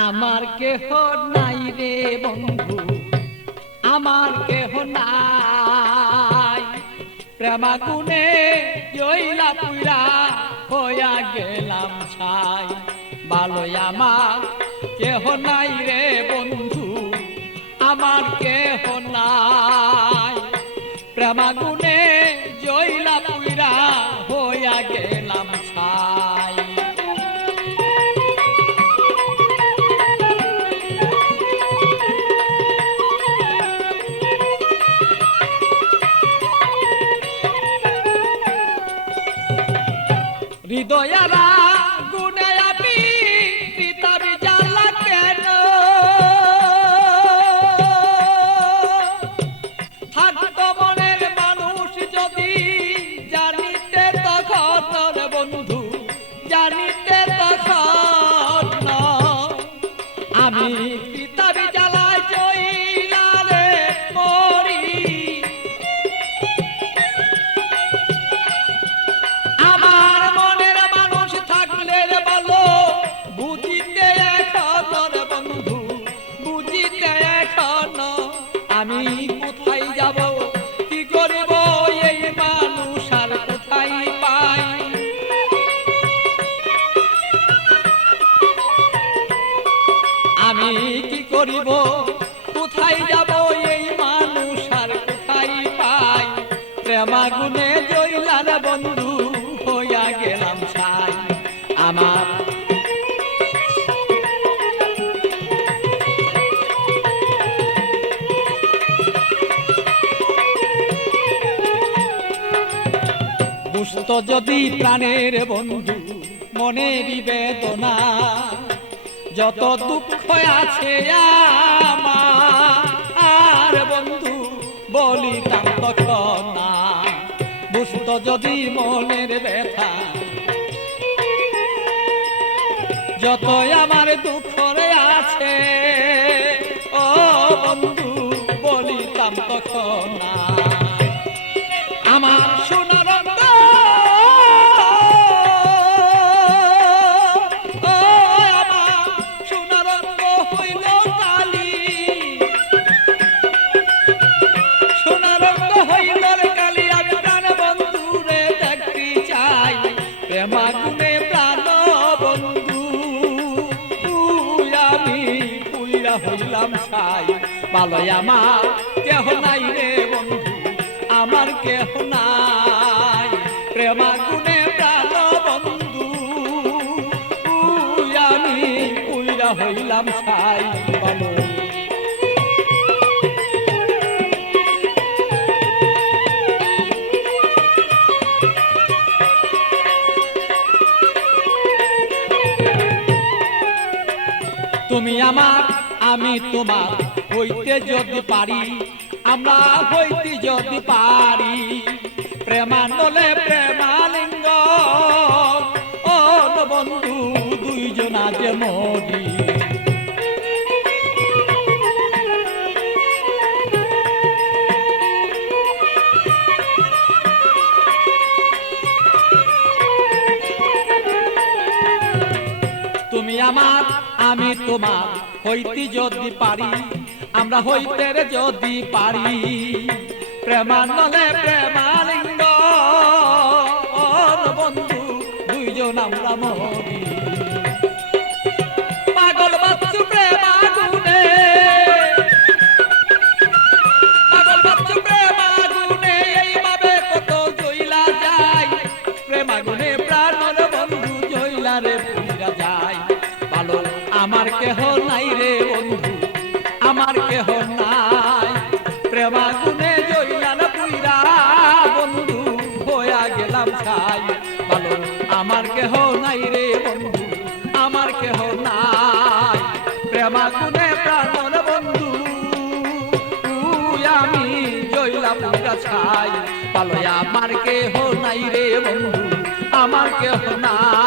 আমার কেহ নাই রে বন্ধু, আমার কেহ নাই। প্রেমাগুনে জইলা পুইরা হইয়া গেলাম ছাই। ভালোই আমার কেহ নাই রে বন্ধু, আমার কেহ নাই। প্রেমাগুনে জইলা পুইরা হইয়া গেলাম ছাই। হৃদয়ারা গুনে আমি পিতাবি জ্বালা কেন, থাকতো মনের মানুষ যদি জানিতে তখন বন্ধু, জানিতে তখন আমি পিতাবি জ্বালায় জইলা রে মরি। আমার মনের মানুষ থাকলে ভালো বুঝিতে এখন বন্ধু, বুঝিতে এখন আমি কোথায় যাব, কি করব এই মানুষ আর কোথায় পাই। আমি কি করিব, কোথায় যাব এই মানুষ আর কোথায় পাই। প্রেমাগুনে জইলার বন্ধু হইয়া গেলাম ছাই। আমার দুষ্ট যদি প্রাণের বন্ধু, মনের বেদনা যত দুঃখ আছে আমার বন্ধু বলিতাম তখন না। দুষ্ট যদি মনের ব্যথা যত আমার দুঃখ আছে, ও বন্ধু বলিতাম তখন না। আমার সোনার প্রেমাগুনে প্রাণ বন্ধু আমি পুইরা হইলাম ছাই। ভালোই আমার কেহ নাই রে বন্ধু, আমার কেহ নাই। প্রেমাগুনে প্রাণ বন্ধু আমি পুইরা হইলাম ছাই। ভালো তুমি আমার আমি তোমার হইতে যদি পারি, আমরা হইতে যদি পারি। প্রেমানলে প্রেমালিঙ্গ ও বন্ধু দুইজনা যে মরি। তুমি আমার আমি তোমার হইতে যদি পারি, আমরা হইতে যদি পারি। প্রেমানলে প্রেমালিঙ্গ বন্ধু দুইজন আমরা মরি। পাগল বাচ্চু প্রেমাগুনে, পাগল বাচ্চু প্রেমাগুনে এইভাবে কত জইলা যায়। প্রেমাগুনে প্রাণ বন্ধু জইলা রে পুইরা যায়। ভালো আমার কেহ নাই রে বন্ধু, আমার কেহ নাই। প্রেমাগুনে জইলা না পুইরা বন্ধু হইয়া গেলাম ছাই। ভালো আমার কেহ নাই রে বন্ধু, আমার কেহ নাই। প্রেমাগুনে প্রাণ বন্ধু আমি জইলা পুইরা ছাই। ভালো আমার কেহ নাই রে বন্ধু, আমার কেহ নাই।